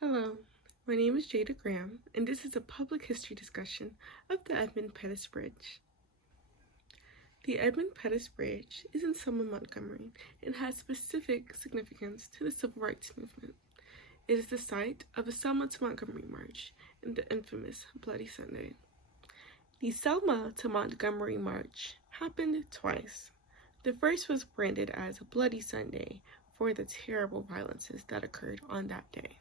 Hello, my name is Jada Graham, and this is a public history discussion of the Edmund Pettus Bridge. The Edmund Pettus Bridge is in Selma, Montgomery, and has specific significance to the Civil Rights Movement. It is the site of the Selma to Montgomery March and the infamous Bloody Sunday. The Selma to Montgomery March happened twice. The first was branded as Bloody Sunday for the terrible violences that occurred on that day.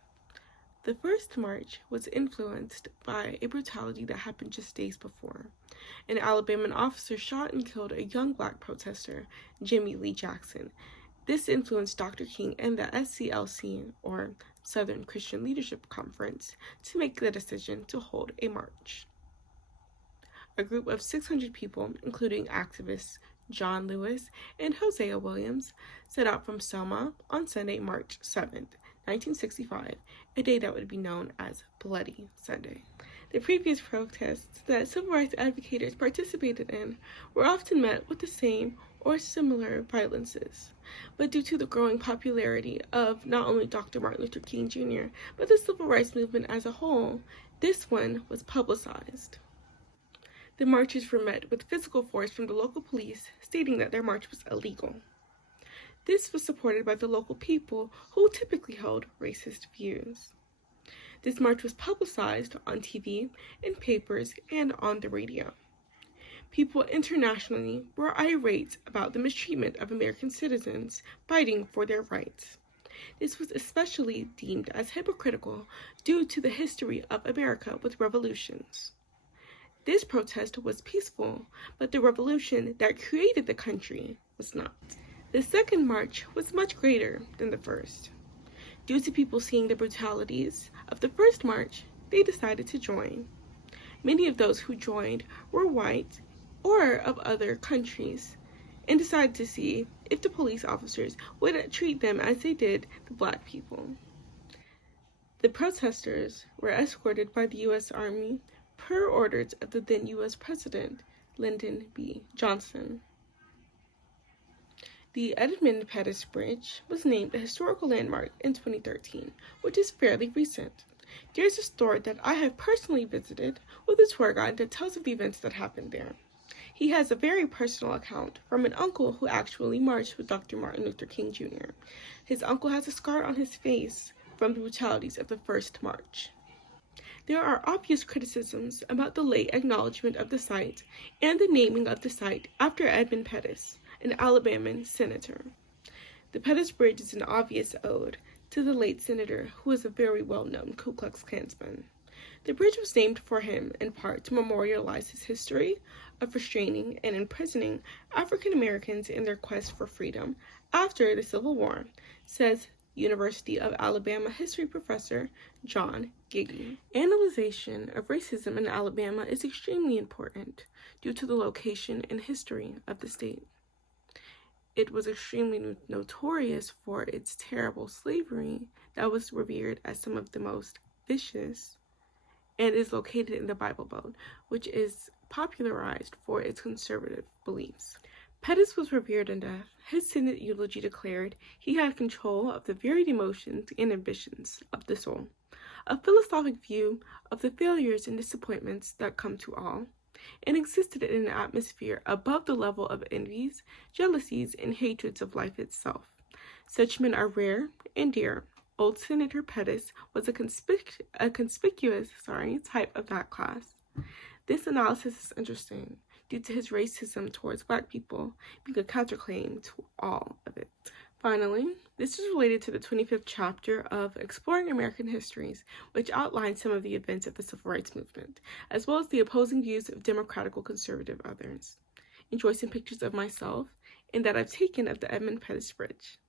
The first march was influenced by a brutality that happened just days before. An Alabama officer shot and killed a young black protester, Jimmy Lee Jackson. This influenced Dr. King and the SCLC, or Southern Christian Leadership Conference, to make the decision to hold a march. A group of 600 people, including activists John Lewis and Hosea Williams, set out from Selma on Sunday, March 7th, 1965, a day that would be known as Bloody Sunday. The previous protests that civil rights advocates participated in were often met with the same or similar violences. But due to the growing popularity of not only Dr. Martin Luther King Jr., but the civil rights movement as a whole, this one was publicized. The marchers were met with physical force from the local police, stating that their march was illegal. This was supported by the local people who typically held racist views. This march was publicized on TV, in papers, and on the radio. People internationally were irate about the mistreatment of American citizens fighting for their rights. This was especially deemed as hypocritical due to the history of America with revolutions. This protest was peaceful, but the revolution that created the country was not. The second march was much greater than the first. Due to people seeing the brutalities of the first march, they decided to join. Many of those who joined were white or of other countries and decided to see if the police officers would treat them as they did the black people. The protesters were escorted by the U.S. Army per orders of the then U.S. President, Lyndon B. Johnson. The Edmund Pettus Bridge was named a historical landmark in 2013, which is fairly recent. There's a store that I have personally visited with a tour guide that tells of the events that happened there. He has a very personal account from an uncle who actually marched with Dr. Martin Luther King Jr. His uncle has a scar on his face from the brutalities of the first march. There are obvious criticisms about the late acknowledgement of the site and the naming of the site after Edmund Pettus, an Alabama senator. The Pettus Bridge is an obvious ode to the late senator, who was a very well-known Ku Klux Klansman. The bridge was named for him in part to memorialize his history of restraining and imprisoning African Americans in their quest for freedom after the Civil War, says University of Alabama history professor John Giggy. Analyzation of racism in Alabama is extremely important due to the location and history of the state. It was extremely notorious for its terrible slavery that was revered as some of the most vicious, and is located in the Bible Belt, which is popularized for its conservative beliefs. Pettus was revered in death. His Senate eulogy declared he had control of the varied emotions and ambitions of the soul, a philosophic view of the failures and disappointments that come to all, and existed in an atmosphere above the level of envies, jealousies, and hatreds of life itself. Such men are rare and dear. Old Senator Pettus was a conspicuous type of that class. This analysis is interesting due to his racism towards black people being a counterclaim to all of it. Finally, this is related to the 25th chapter of Exploring American Histories, which outlines some of the events of the Civil Rights Movement, as well as the opposing views of democratical conservative others. Enjoy some pictures of myself and that I've taken of the Edmund Pettus Bridge.